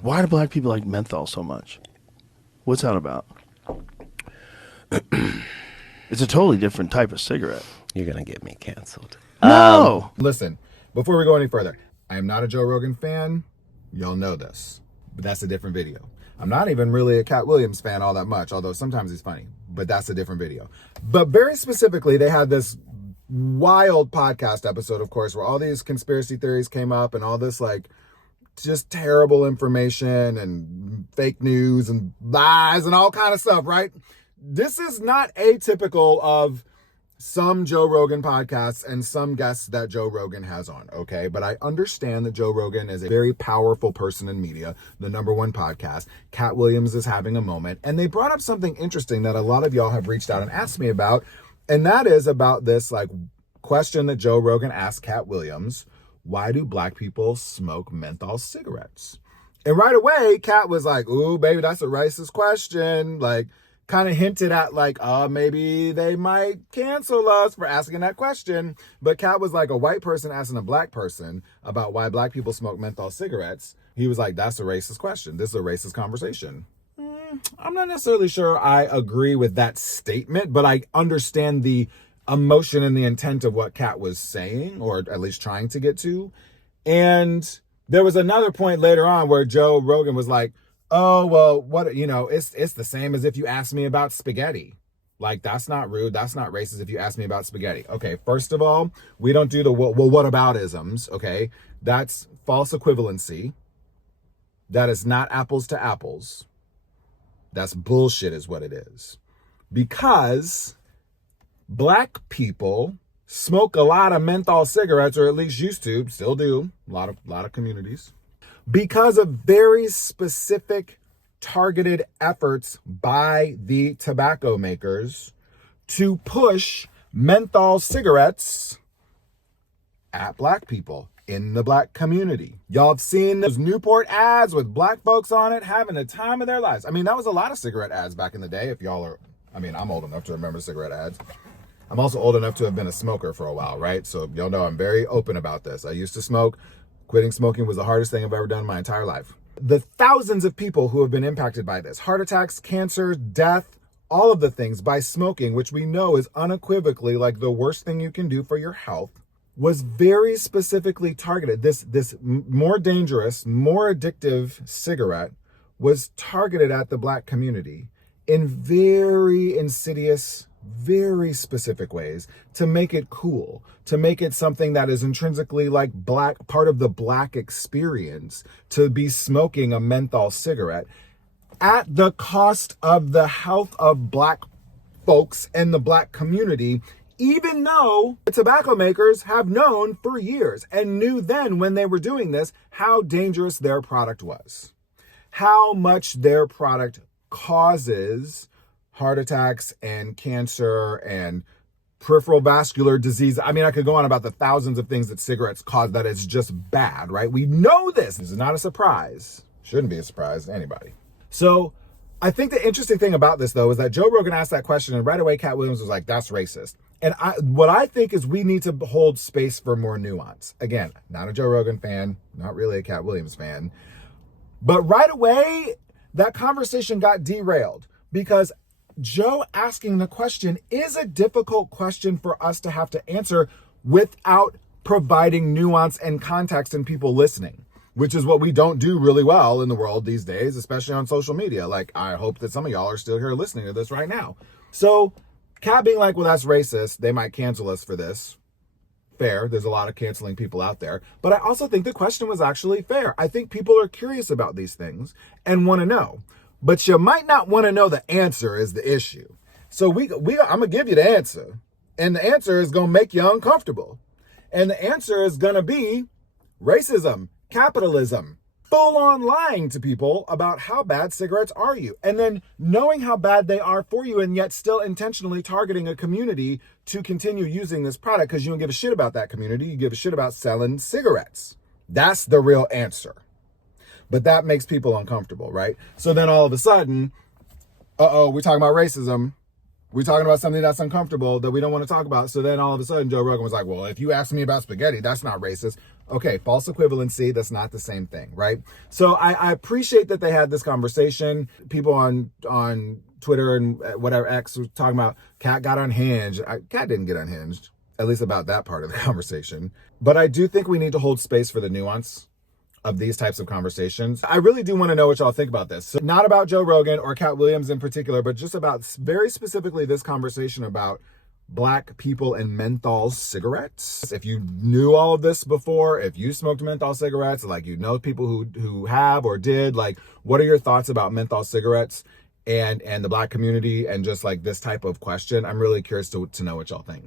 Why do black people like menthol so much? What's that about? It's a totally different type of cigarette. You're going to get me canceled. No! Listen, before we go any further, I am not a Joe Rogan fan. Y'all know this, but that's a different video. I'm not even really a Cat Williams fan all that much, although sometimes he's funny, but that's a different video. But very specifically, they had this wild podcast episode, of course, where all these conspiracy theories came up and all this like just terrible information and fake news and lies and all kind of stuff, right? This is not atypical of some Joe Rogan podcasts and some guests that Joe Rogan has on, okay? But I understand that Joe Rogan is a very powerful person in media, the #1 podcast. Cat Williams is having a moment. And they brought up something interesting that a lot of y'all have reached out and asked me about. And that is about this like question that Joe Rogan asked Cat Williams: why do black people smoke menthol cigarettes? And right away, Cat was like, ooh, baby, that's a racist question. Like, kind of hinted at like, maybe they might cancel us for asking that question. But Cat was like, a white person asking a black person about why black people smoke menthol cigarettes. He was like, that's a racist question. This is a racist conversation. I'm not necessarily sure I agree with that statement, but I understand the emotion and the intent of what Cat was saying, or at least trying to get to. And there was another point later on where Joe Rogan was like, oh, well, what, it's the same as if you asked me about spaghetti. Like, that's not rude. That's not racist if you ask me about spaghetti. Okay, first of all, we don't do the what about isms, okay? That's false equivalency. That is not apples to apples. That's bullshit is what it is. Because black people smoke a lot of menthol cigarettes, or at least used to, still do, a lot of communities, because of very specific targeted efforts by the tobacco makers to push menthol cigarettes at black people in the black community. Y'all have seen those Newport ads with black folks on it having the time of their lives. I mean, that was a lot of cigarette ads back in the day. If y'all are, I'm old enough to remember cigarette ads. I'm also old enough to have been a smoker for a while, right? So y'all know I'm very open about this. I used to smoke. Quitting smoking was the hardest thing I've ever done in my entire life. The thousands of people who have been impacted by this, heart attacks, cancer, death, all of the things by smoking, which we know is unequivocally like the worst thing you can do for your health, was very specifically targeted. This more dangerous, more addictive cigarette was targeted at the black community in very insidious, very specific ways to make it cool, to make it something that is intrinsically like black, part of the black experience, to be smoking a menthol cigarette at the cost of the health of black folks and the black community, even though the tobacco makers have known for years and knew then when they were doing this how dangerous their product was, how much their product causes heart attacks and cancer and peripheral vascular disease. I mean, I could go on about the thousands of things that cigarettes cause that it's just bad, right? We know this. This is not a surprise. Shouldn't be a surprise to anybody. So I think the interesting thing about this, though, is that Joe Rogan asked that question and right away Cat Williams was like, that's racist. And what I think is we need to hold space for more nuance. Again, not a Joe Rogan fan, not really a Cat Williams fan. But right away, that conversation got derailed because Joe asking the question is a difficult question for us to have to answer without providing nuance and context in people listening, which is what we don't do really well in the world these days, especially on social media. Like, I hope that some of y'all are still here listening to this right now. So Cat being like, well, that's racist. They might cancel us for this. Fair. There's a lot of canceling people out there. But I also think the question was actually fair. I think people are curious about these things and want to know. But you might not want to know the answer is the issue. So I'm going to give you the answer. And the answer is going to make you uncomfortable. And the answer is going to be racism, capitalism, full on lying to people about how bad cigarettes are you. And then knowing how bad they are for you and yet still intentionally targeting a community to continue using this product because you don't give a shit about that community. You give a shit about selling cigarettes. That's the real answer. But that makes people uncomfortable, right? So then all of a sudden, we're talking about racism. We're talking about something that's uncomfortable that we don't want to talk about. So then all of a sudden Joe Rogan was like, well, if you ask me about spaghetti, that's not racist. Okay, false equivalency, that's not the same thing, right? So I appreciate that they had this conversation. People on Twitter and whatever X was talking about Kat got unhinged. Kat didn't get unhinged, at least about that part of the conversation. But I do think we need to hold space for the nuance of these types of conversations. I really do want to know what y'all think about this. So not about Joe Rogan or Cat Williams in particular, but just about very specifically this conversation about Black people and menthol cigarettes. If you knew all of this before, if you smoked menthol cigarettes, like you know people who have or did, like what are your thoughts about menthol cigarettes and the Black community and just like this type of question? I'm really curious to know what y'all think.